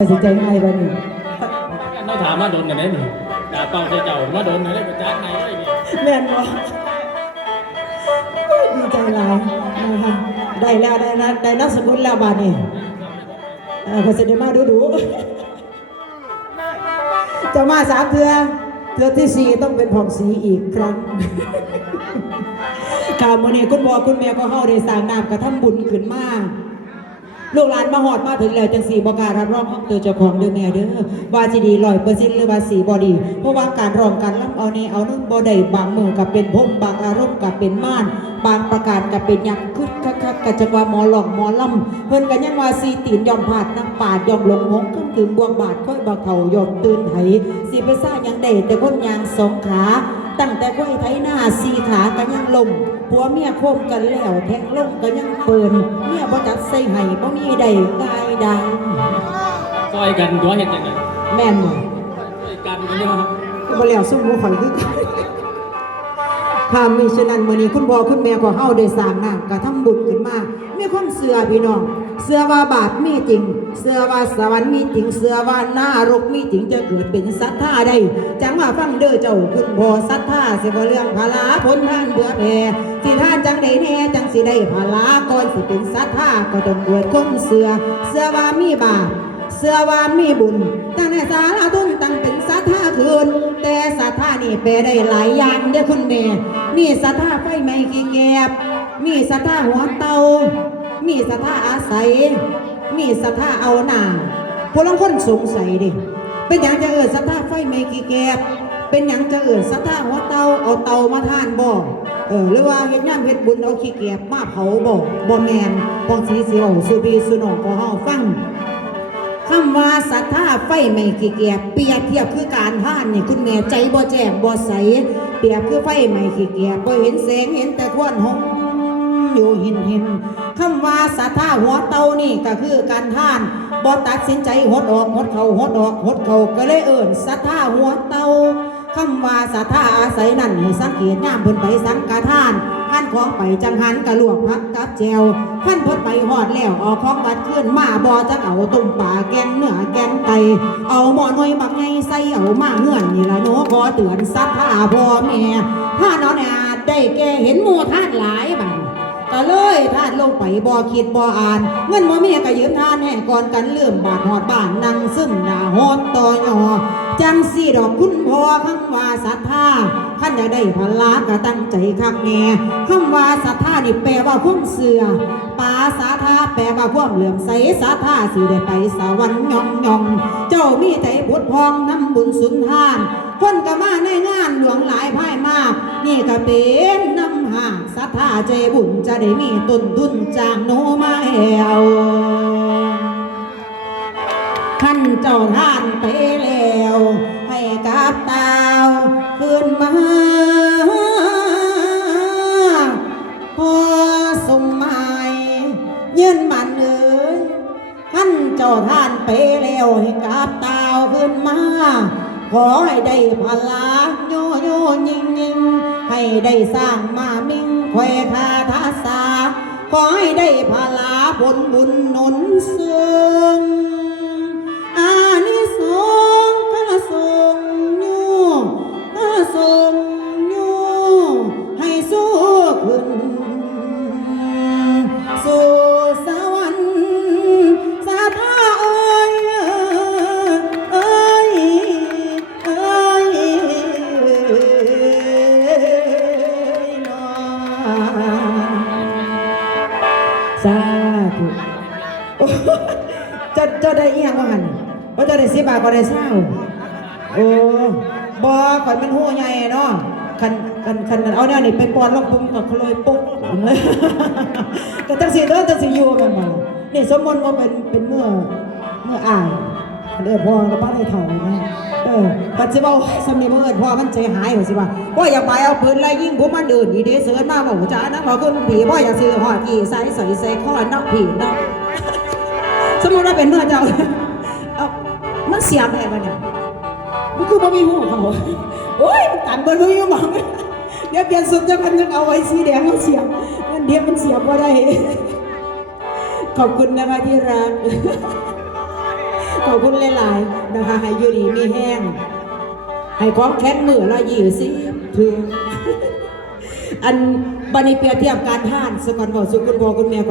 ตัดสินใจง่ายบ้านี่น้องถามมาโดนกันได้หนิดาเป้าใจเจ้ามาโดนกันได้ประจักษ์ไงไอ้นี่แม่นบ่ดีใจหลายนะคะได้แล้วได้นะได้นักสมุนแล้วบาดนี้เออพอเสได็จมาดูดูๆจะมาสามเทือเทือที่สี่ต้องเป็นผ่องสีอีกครั้งข่าวมื้อนี้คุณพ่อคุณแม่ก็เฮาได้สร้างน้ำกระทำบุญขึ้นมา ลูกหลานมาหอดมาถึงแล้วจังสีบอการรับรองของตัวเจ้าของเด้อแม่เด้อว่าสิดีร้อยเปอร์เซ็นต์หรือว่าสีบอดีเพราะว่าการร้องการล่ำเอาในเอานุ่นบ่ได้บางมือกับเป็นพงบางอารมณ์กับเป็นม่าน บางประกาศกับเป็นยักษ์คึกคักคักกัจังว่าหมอหลอกหมอล่ำเพิ่นกันยังว่าสีตีนยอมผาดนักปาดยอมหลงหงขึ้นถึงบวงบาทค่อยบ่เขายอมตื่นไถสิไปซ่ายังได้แต่คนยางสองขา ตั้งแต่ก้อยไถหน้าสีขาก็ยังลงผัวเมียโคมกันแล้วแทงลงก็ยังเปินเมียบ่จัดใส่ให้บ่มีใดกายดังซอยกันตัวเห็นยังไงแม่นบ่ซอยกันกันเนี่ยครับก็บ่แล้วซุ่มหมูข่อยคือกัน ถ้ามีฉะนั้นมื้อนี้คุณพ่อคุณแม่ของเฮาได้สร้างน้ำกระทำบุญขึ้นมา มีความเชื่อพี่น้องเชื่อว่าบาปมีจริงเชื่อว่าสวรรค์มีจริงเชื่อว่านารกมีจริงจะเกิดเป็นศรัทธาได้จังว่าฟังเด้อเจ้าคุณพ่อศรัทธาสิบ่เรื่องภาลาผลทานเบื่อแผ่สิท่านจังได้แน่จังสิได้ภาลาก่อนสิเป็นศรัทธาก็ต้องเกิดความเชื่อเชื่อว่ามีบาปเสือว่ามีบุญตั้งแต่สาราทุนตั้งเป็น คืน แต่ศรัทธานี่แปลได้หลายอย่างเด้อคุณแม่มีศรัทธาไฟไหม้ขี้แกบ มีศรัทธาหัวเตา มีศรัทธาอาศัย มีศรัทธาเอาหน้าพวกลางคนสงสัยดิเป็นอย่างจะเอิดศรัทธาไฟไหม้ขี้แกบ เป็นอย่างจะเอิดศรัทธาหัวเตาเอาเตามาทานบ่เออหรือว่าเฮ็ดงานเฮ็ดบุญเอาขี้แกบมาเผาบ่บ่แมนพองสีสิเอาสุพีสุนองขอเฮาฟัง คำว่าศรัทธาไฟไม่ขี้เกียจเปรียบเทียบคือการท่านนี่คุณแม่ใจบ่แจ่มบ่ใสเปรียบคือไฟไม่ขี้เกียจบ่เห็นแสงเห็นแต่ควันหงอยู่หินหินคำว่าศรัทธาหัวเตานี่ก็คือการท่านบ่ตัดสินใจหดออกหดเขาหดออกหดเขาก็เลยเอิ่นศรัทธาหัวเตาคำว่าศรัทธาอาศัยนั่นให้สังเกตย่ามเพิ่นไปสังฆทาน ท่านของไปจังหันกะลวกพักกับแจวท่านพิ่นไปหอดแล้วเอาของบัดขึ้นมาบ่จะเอาต้มปลาแกงเนื้อแกงไก่เอาหมอน้อยบักไงใส่เอามาเงื่อนนี่ละหนูขอเตือนศรัทธาพ่อแม่ถ้านาะเนี่ยได้แกเห็นหมู่ท่าดหลายบัดก็เลยท่านลงไปบ่คิดบ่อ่าน เงินบ่มีก็ยืมท่านแห่ก่อนกันเลื่อมบาทหอดบ้านนั่งซึมหน้าฮอดต่อยอ จังสีดอกคุณพ่อคำว่าศรัทธาขันอยาได้พลาก็ตั้งใจคักแน่คำว่าศรัทธานี่แปลว่าความเสือปาสาธาแปลว่าความเหลื่อมใสศรัทธาสิได้ไปสวรรค์ยองยอง เจ้ามีใจพุทธพองน้ำบุญสุนทาน คนก็มาในงานหลวงหลายพ่ายมาก นี่ก็เป็นน้ำหางศรัทธาใจบุญจะได้มีต้นทุนจางโนมาแอว ท่านเจ้าท่านไปแล้วให้กับตาวคืนมาพอสมหมายยืนมันเอ่ยท่านเจ้าท่านไปแล้วให้กับตาวขึ้นมาขอให้ได้พลาโยโยยิงยิงให้ได้สร้างมามิงแควคาทาสาขอให้ได้พลาผลบุญนุนเสือ จะจะได้เอียงว่าหันว่าจะได้สิบบาทก็ได้เศร้าโอ้บอข่อยมันหูใหญ่เนาะคันคันคันเอาเนี่ยนี่ไปปอนลงปุ่มกับขโลยปุ๊บเลยก็ตั้งสิเด้อตั้งสิอยู่กันมานี่สมมติว่าเป็นเป็นเมื่อเมื่ออ่างเด้อพ่อกับป้าได้เถ่านะเออปัจจุบันสำเนียงเอิญพ่อมันใจหายเหรอสิว่าพ่ออยากไปเอาปืนไล่ยิงผมมันเดินอีเดเสือมาบอกจ้านะบอกคุณผีพ่ออยากซื้อหอดกี่ใส่ใส่ใส่ข้อนักผีนาะ สมมติว่าเป็นเมื่อเจ้าเอามันเสียบได้เนี่ยมันคือบ่มีหูเขาโอ้ยมันตันเบิดบ่มีหมองเดี๋ยวเปลี่ยนสุดจะมันยังเอาไว้สีแดงมาเสียบมันเดี๋ยวมันเสียบว่าได้ ขอบคุณนะคะที่รัก ขอบคุณหลายๆนะคะให้ยู่ดีมีแห้งให้ของแข็งมือละยี่สิถึงอันบันิเปรียบเทียบการท่านสกอนบอกสุคุณพ่อคุณแม่ขอ